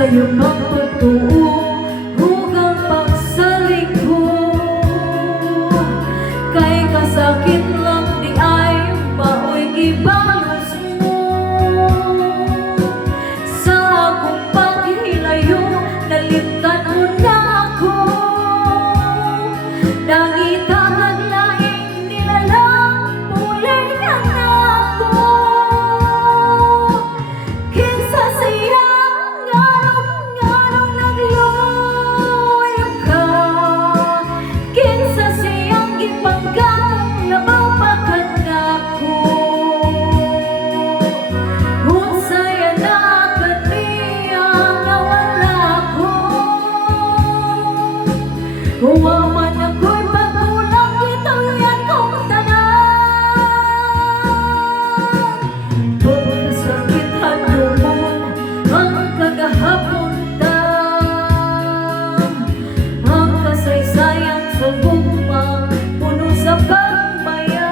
sa'yo magpatuo hugang pagsalig ko. Kay kasakit lang di ay maoy gibalos mo. Sa akong paghilayo nalimtan mo na ako. Nangita naglaing nilalang pulay ka na ako. Kinsa siyang ngarong-ngarong nagloyag ka. Kinsa siyang gipanggang nababakan ako. Unsaya na kaniya nga wala ko. Huwaman ako'y pagkulang gituyan kong tanan. Pagkasakit hanumon ang kagahapon tam. Ang kasaysayan sa bugmang puno sa pagmayan.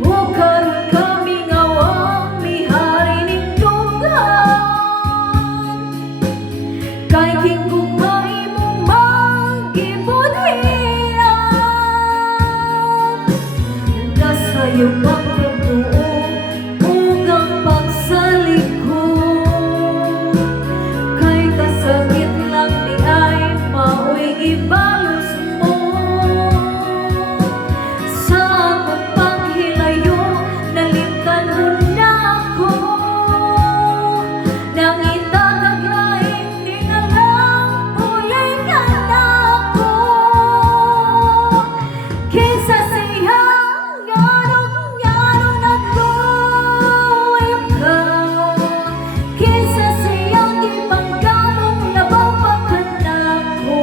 O karon kami ngawang mihari ning dugan. Kay hingugmay mong magibudhian. Kasayo magpatuo hugang pagsalig ko. Kay kasakit lang di ay maoy gibalos mo. Sa akong paghilayo nalimtan mo na ako. Nangita naglaing di na lang pulay ka na ako. Kinsa siyang ngarong-ngarong nagloyag ka. Kinsa siyang gipanggamong nababakan ako.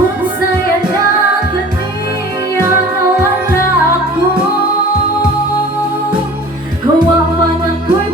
Unsaya na kaniya nga wala ako. Huwaman ako'y